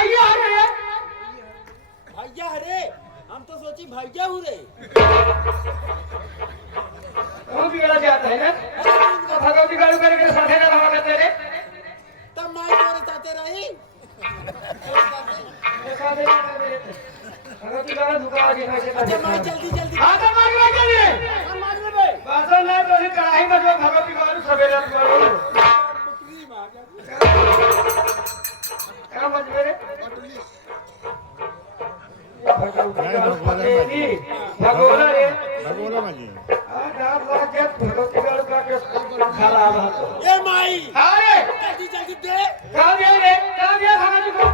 भैया अरे भैया हरे हम तो सोची भैया हूँ रे। तू बिगड़ा जाता है ना भगवती गाड़ी करके साथे ना रहा करते रे तब माई तोरे साथे रही। साथे ना करते भगवती गाड़ी दुकान आगे कैसे अच्छा माई जल्दी जल्दी हां तो मांग ले मांग ले बे। बासन ना तो कढ़ाई में जो भगवती गाड़ी सवेरे करो बुटली मार क्या मत मेरे भगोला रे भगोला माझी भगवती गाड़ी का के खराब है ए माई अरे जल्दी जल्दी दे। क्या दिया भगवती को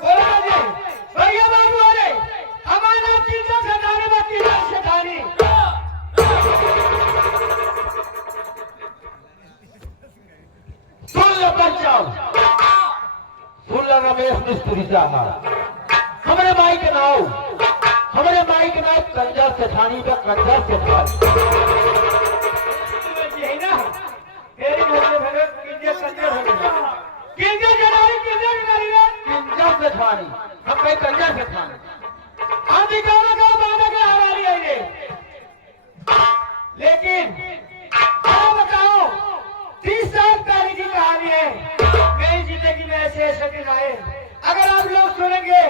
बोला जी भैया बाबू अरे हमारा चीज़ों से जाने बाकी से जानी सुन लो बच्चों सुन लो रमेश मिस्त्री साहब हमारे माई के नाम कंजर से ठानी का कंजर से ठानी यही ना तेरी घर में किंजर से ठानी हम कहीं कंजर से ठानी आदि गाना का बाबा के हवाली है ये लेकिन क्या बताओ 30 साल पहले की कहानी है मेरी जिंदगी में ऐसे ऐसे दिन आए अगर आप लोग सुनेंगे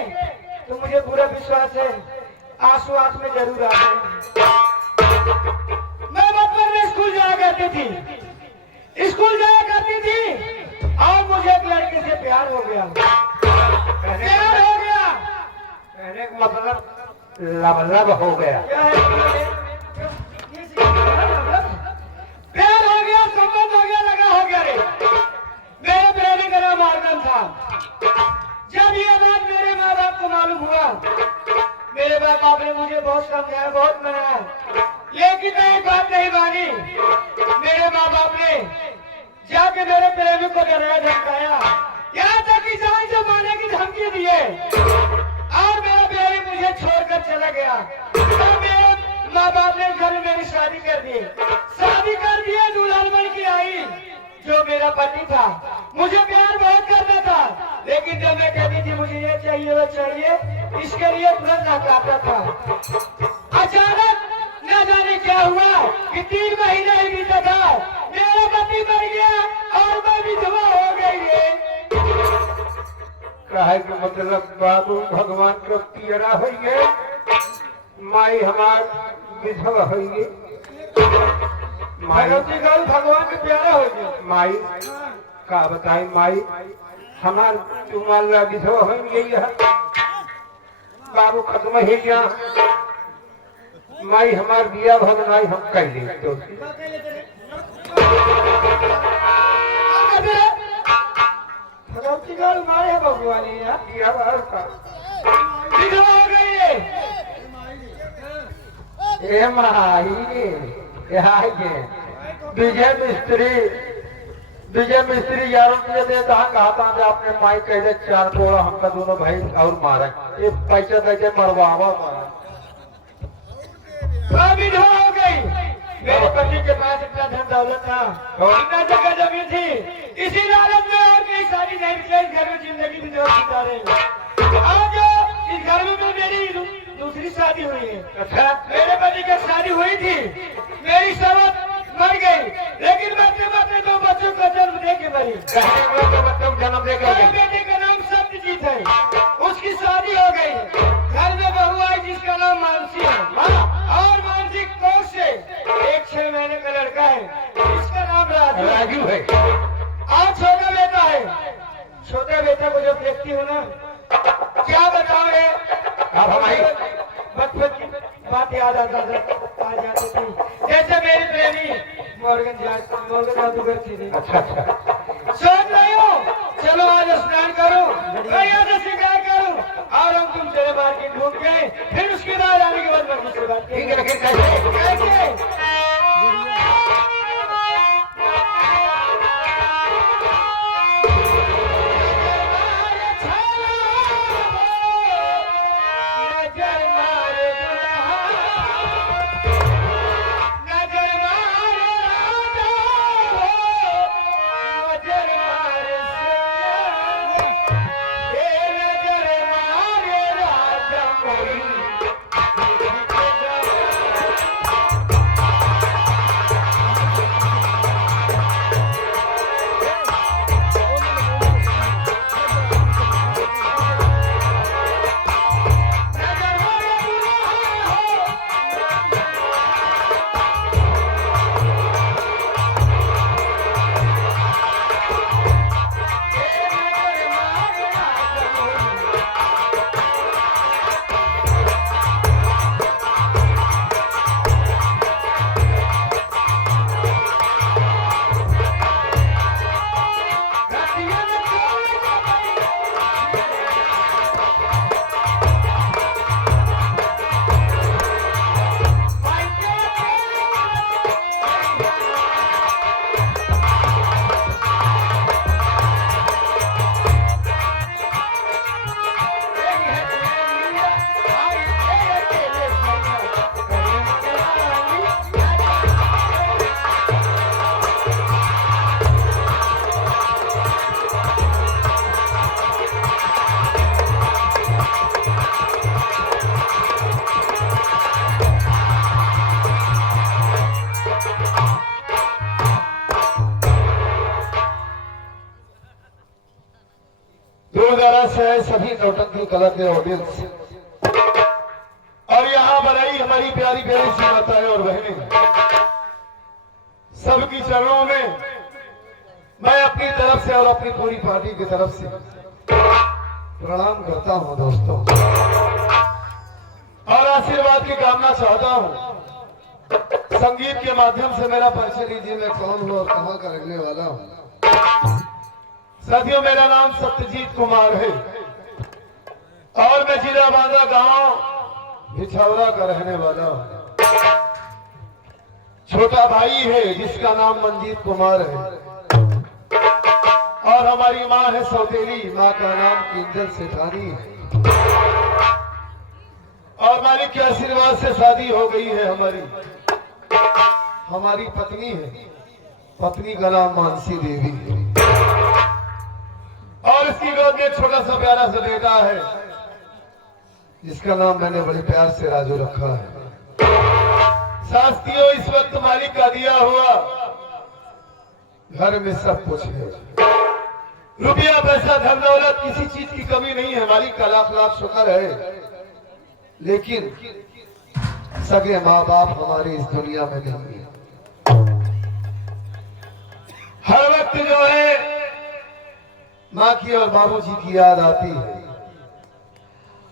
तो मुझे पूरा विश्वास है आंसू आंख में जरूर आते मैं बचपन में स्कूल जाया करती थी और मुझे एक लड़के से प्यार हो गया कहने का मतलब लब हो गया प्यार हो गया संबंध हो गया लगा हो गया रे मेरे प्रेमी का नाम आर्गन था। जब ये बात मेरे माँ बाप को मालूम हुआ मेरे माँ बाप ने मुझे बहुत समझाया बहुत मनाया लेकिन मैं एक बात नहीं मानी। मेरे माँ बाप ने जाके मेरे प्रेमी को डराया धमकाया यहाँ तक कि जान से मारने की धमकी दिए और मेरा प्रेमी मुझे छोड़कर चला गया। तो मेरे माँ बाप ने घर में मेरी शादी कर दी दुल्हन बन के आई जो मेरा पति था मुझे प्यार बहुत करता था लेकिन जब मैं कहती थी मुझे ये चाहिए वो चाहिए इसके लिए तुरंत नकारता था। अचानक न जाने क्या हुआ कि 3 महीने ही बीता था मेरा पति मर गया और मैं विधवा हो गई है। कहे के मतलब बाबू भगवान को पियरा होइए माई हमार विधवा होइए भगवती गल भगवान के प्यारा होइए माई का बताई माई हमार तुम्हारा विधवा होइए बाबू खत्म ही गया माई हमार बिया भगनाई हम कह ले तो भगवती गल माई है भगवान यार बिया का विधवा हो गई है ए माई विजय मिस्त्री यारों के दे कहा था आपने माई कह दे 4 तोड़ा हमका दोनों भाई और मारे ये पैसे दे मरवावा विधवा हो गई। मेरे पति के पास इतना धन दौलत था इतना जगह जमीन थी इसी लालच में और कहीं शादी नहीं की घर में जिंदगी भी जो गुजारे आज इस घर में मेरी दूसरी शादी हुई है। अच्छा मेरे पति की शादी हुई थी मेरी सवत मर गई लेकिन बच्चे 2 बच्चों का जन्म दे के मरी जन्म दे के बेटे का नाम सत्यजीत है उसकी शादी हो गई घर में बहू आई जिसका नाम मानसी है और मानसी कोष से एक 6 महीने का लड़का है इसका नाम राजू है और छोटा बेटा है। छोटे बेटे को जब देखती हूँ ना क्या बताओ रे अब हमारी बचपन की बात याद आ जाती थी जैसे मेरी प्रेमी मॉर्गन जादूगर थी। अच्छा सोच रही हूँ चलो आज स्नान करूँ यहाँ से शिकार करूँ और हम तुम चले मार्केट घूम के फिर उसके बाद आने के बाद मर्जी से बात कैसे जगह से आए सभी नौटंकी कला के ऑडियंस और यहाँ बनाई हमारी प्यारी प्यारी सी माताएं और बहनें, सबकी चरणों में मैं अपनी तरफ से और अपनी पूरी पार्टी की तरफ से प्रणाम करता हूं दोस्तों, और आशीर्वाद की कामना चाहता हूं। संगीत के माध्यम से मेरा परिचय लीजिए, मैं कौन हूं और कहां का रहने वाला हूं। साथियों, मेरा नाम सत्यजीत कुमार है और मैं जिला बांदा गांव बिछौरा का रहने वाला हूं। छोटा भाई है जिसका नाम मंजीत कुमार है और हमारी माँ है सौतेली, माँ का नाम किंजल सेठानी है और मालिक के आशीर्वाद से शादी हो गई है हमारी पत्नी है, पत्नी का नाम मानसी देवी है और इसकी गोद में एक छोटा सा प्यारा सा बेटा है जिसका नाम मैंने बड़े प्यार से राजू रखा है। शास्त्रियों, इस वक्त मालिक का दिया हुआ घर में सब कुछ है, रुपया पैसा धन दौलत किसी चीज की कमी नहीं है, मालिक का लाख लाख शुक्र है, लेकिन सगे माँ बाप हमारे इस दुनिया में नहीं है। हर वक्त जो है माँ की और बाबूजी की याद आती है।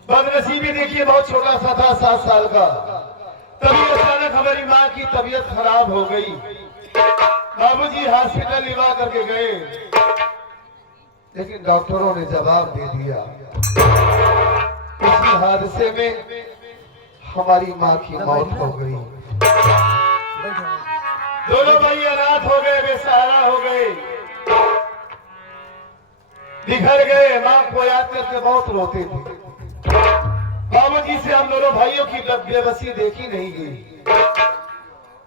बदनसीबी देखिए, बहुत छोटा सा था, 7 साल का, तभी अचानक हमारी माँ की तबीयत खराब हो गई। बाबूजी हॉस्पिटल लिवा करके गए, लेकिन डॉक्टरों ने जवाब दे दिया। इसी हादसे में हमारी माँ की मौत हो गई। दोनों भाई अनाथ हो गए, बेसहारा हो गए, बिखर गए। माँ को याद करके बहुत रोते थे। बाबूजी से हम दोनों भाइयों की बेबसी देखी नहीं गई,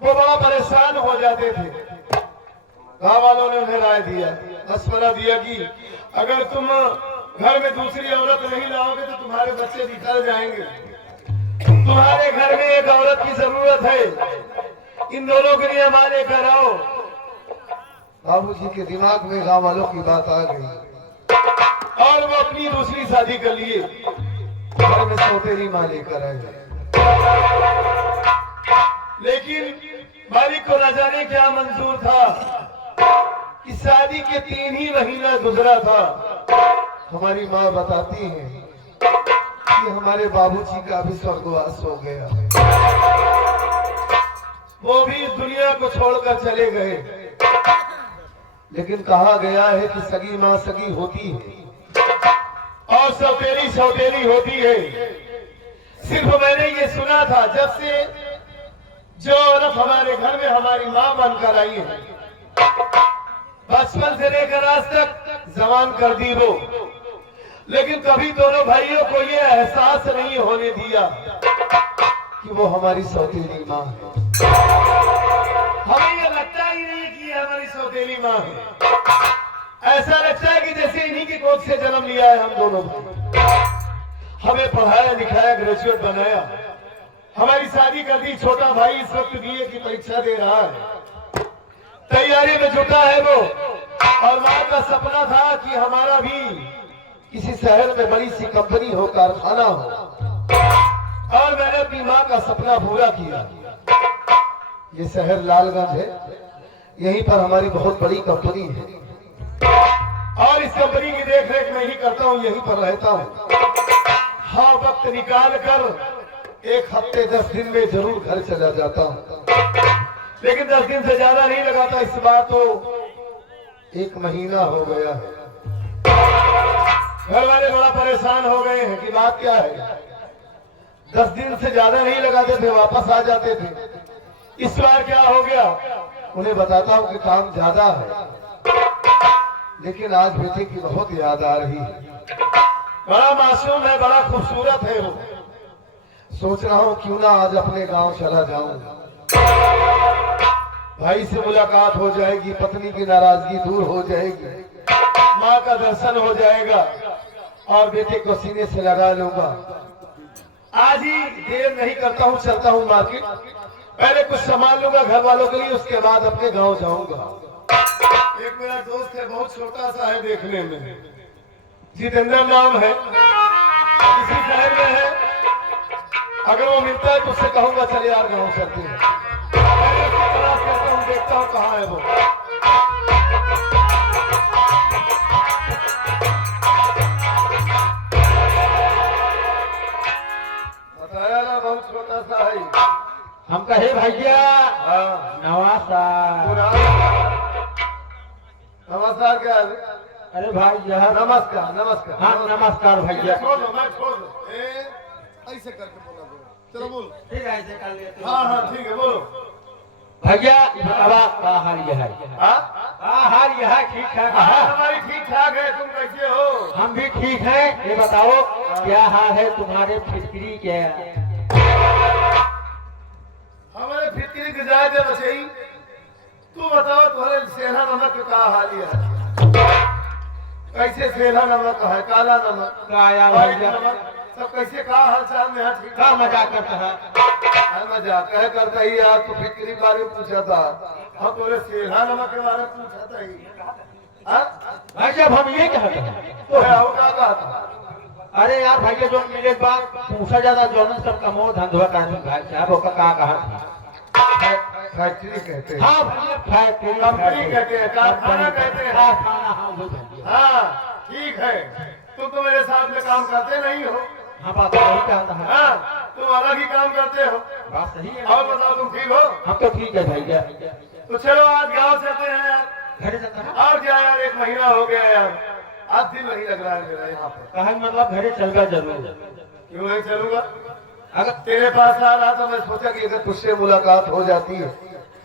वो बड़ा परेशान हो जाते थे। गाँव वालों ने उन्हें राय दिया, मशवरा दिया कि अगर तुम घर में दूसरी औरत नहीं लाओगे तो तुम्हारे बच्चे बिखर जाएंगे, तुम्हारे घर में एक औरत की जरूरत है, इन दोनों के लिए माँ लेकर आओ। बाबूजी के दिमाग में गाँव वालों की बात आ गई और वो अपनी दूसरी शादी कर लिए, घर में सौतेली माँ लेकर आए। लेकिन मालिक को न जाने क्या मंजूर था कि शादी के 3 ही महीना गुजरा था, हमारी माँ बताती है कि हमारे बाबूजी का भी स्वर्गवास हो गया, वो भी इस दुनिया को छोड़कर चले गए। लेकिन कहा गया है कि सगी माँ सगी होती है और सौतेली सौतेली होती है। सिर्फ मैंने ये सुना था, जब से जो औरत हमारे घर में हमारी माँ बनकर आई है, बचपन से लेकर आज तक जवान कर दी वो, लेकिन कभी दोनों भाइयों को ये एहसास नहीं होने दिया कि वो हमारी सौतेली माँ है। हमें ये लगता ही नहीं कि ये हमारी सौतेली माँ है, ऐसा लगता है कि जैसे इन्हीं की कोख से जन्म लिया है हम दोनों। हमें पढ़ाया लिखाया, ग्रेजुएट बनाया, हमारी शादी कर दी। छोटा भाई इस वक्त बीए की परीक्षा दे रहा है, तैयारी में जुटा है वो, और माँ का सपना था कि हमारा भी किसी शहर में बड़ी सी कंपनी हो, कारखाना हो, और मैंने अपनी माँ का सपना पूरा किया। ये शहर लालगंज है, यहीं पर हमारी बहुत बड़ी कंपनी है और इस कंपनी की देखरेख मैं ही करता हूँ, यहीं पर रहता हूँ। हाँ, वक्त निकाल कर 1 हफ्ते 10 दिन में जरूर घर चला जाता हूँ, लेकिन 10 दिन से ज्यादा नहीं लगाता। इस बार तो 1 महीना हो गया है। घर वाले बड़ा परेशान हो गए हैं कि बात क्या है। 10 दिन से ज्यादा नहीं लगाते थे, वापस आ जाते थे। इस बार क्या हो गया, उन्हें बताता हूँ कि काम ज्यादा है, लेकिन आज बेटे की बहुत याद आ रही है। बड़ा मासूम है, बड़ा खूबसूरत है वो। सोच रहा हूँ क्यों ना आज अपने गांव चला जाऊं, भाई से मुलाकात हो जाएगी, पत्नी की नाराजगी दूर हो जाएगी, माँ का दर्शन हो जाएगा और बेटे को सीने से लगा लूंगा। आज ही देर नहीं करता हूँ, चलता हूँ मार्केट, पहले कुछ सामान लूंगा घर वालों के लिए, उसके बाद अपने गांव जाऊंगा। एक मेरा दोस्त है, बहुत छोटा सा है देखने में, जितेंद्र नाम है, इसी शहर में है। अगर वो मिलता है तो उससे कहूंगा चले यार गाँव चलते हैं। मैं उसकी तलाश करता हूँ, देखता हूँ कहाँ है वो। बताया ना बहुत छोटा सा है। हम कहे भैया हाँ नवासार। नमस्कार क्या है? अरे भाई यह नमस्कार नमस्कार। हाँ नमस्कार भैया। छोड़ दो, मैं छोड़ दो। ऐसे करके बोला करो। चलो बोलो। ठीक है ऐसे कर लेते। हाँ हाँ ठीक है बोलो। भैया का हाल यह है। हाँ हाल यह है ठीक ठाक हाँ, है। हमारी ठीक ठाक है, तुम कैसे हो? हम भी ठीक हैं। ये बताओ क्या हाल है तुम्हारे फिक्री के? हमारे फिक्री के जाए दे बसई। तू बताओ तुम्हारे सेना नमक का हाल है? कैसे सेना नमक है, काला नमक, काया व्हाइट भैया नमक, सब कैसे का हाल चाल में? यहाँ ठीक का मजाक करता है। मजाक कह करता ही यार। तो फिक्री के बारे में पूछा था, हम तोरे सेना नमक के बारे में पूछा था ही। हाँ? भाई जब हम ये कहते हैं तो है, और क्या कहा था? अरे यार भैया जो मिले बात पूछा जाता जो सब कमो धंधुआ कानून भाई साहब होगा कहा कहा फैक्ट्री कहते हैं। हाँ भैया फैक्ट्री कंपनी कहते हैं, कारखाना कहते हैं। कारखाना हाँ वो भैया। हाँ ठीक है। तुम तो मेरे साथ में काम करते नहीं हो। हाँ बात वही कहता है। हाँ तुम अलग ही काम करते हो। बात सही है। और बताओ तुम ठीक हो? हम तो ठीक है भैया। तो चलो आज गाँव चलते हैं यार। घर जाता है और क्या यार, 1 महीना हो गया यार, आज दिन नहीं लग रहा है मेरा यहाँ पर। कहा मतलब घरे चल गया जरूर। क्यों नहीं चलूंगा? अगर तेरे पास आ रहा था, मैं सोचा कि अगर तुझसे मुलाकात हो जाती है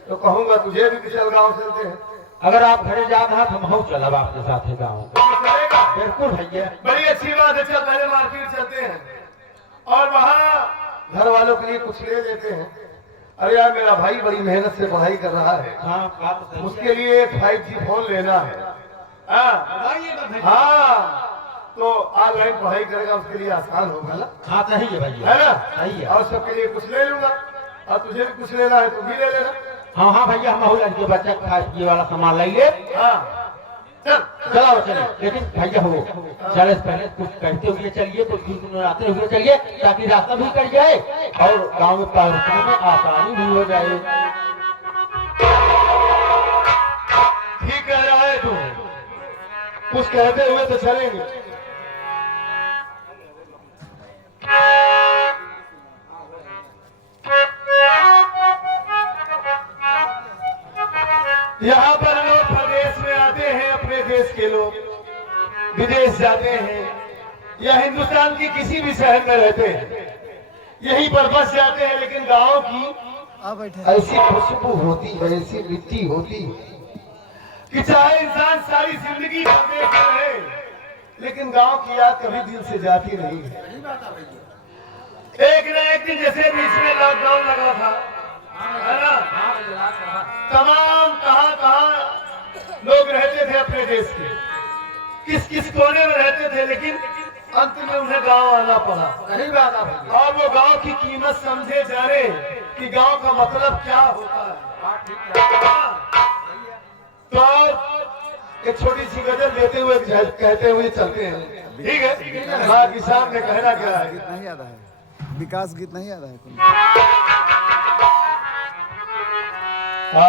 तो कहूंगा तुझे भी चल गाँव चलते हैं। अगर आप घरे जा रहा तो हम चलब आपके साथ है गाँव। चलेगा? बिल्कुल भैया। बड़ी अच्छी बात है। चल पहले मार्केट चलते हैं और वहाँ घर वालों के लिए कुछ ले लेते हैं। अरे यार मेरा भाई बड़ी मेहनत से पढ़ाई कर रहा है। हाँ बात सही है। उसके लिए एक 5G फोन लेना है। हाँ तो ऑनलाइन पढ़ाई करेगा, उसके लिए आसान होगा ना। हाँ सही है भैया। है ना? सही है। और सबके लिए कुछ ले लूंगा, और तुझे भी कुछ लेना है तो भी ले लेना। हाँ हाँ भैया हम लड़के बच्चा खाए पिए वाला सामान लाइए। हाँ चल चलो चलिए। लेकिन भैया हो चले से पहले कुछ करते हुए चलिए, कुछ गुनगुनाते हुए चलिए ताकि रास्ता भी कट जाए और गांव में पहुंचने में आसानी भी हो जाए। ठीक कह रहा है तू। कुछ कहते हुए तो चलेंगे। यहाँ पर लोग प्रदेश में आते हैं, अपने देश के लोग विदेश जाते हैं या हिंदुस्तान की किसी भी शहर में रहते हैं, यहीं पर बस जाते हैं। लेकिन गांव की ऐसी खुशबू होती है, ऐसी मिट्टी होती है कि चाहे इंसान सारी जिंदगी प्रदेश में रहे, लेकिन गांव की याद कभी दिल से जाती नहीं है। एक न एक दिन जैसे बीच में लॉकडाउन लगा था, है ना? तमाम कहां लोग रहते थे अपने देश के, किस किस कोने में रहते थे, लेकिन अंत में उन्हें गांव आना पड़ा। सही बात है। और वो गांव की कीमत समझे जाने कि गांव का मतलब क्या होता है। तो एक छोटी सी गजल देते हुए कहते हुए चलते हैं। ठीक है? बाकी साहब ने कहना क्या है? नहीं याद है, विकास गीत नहीं याद है। आ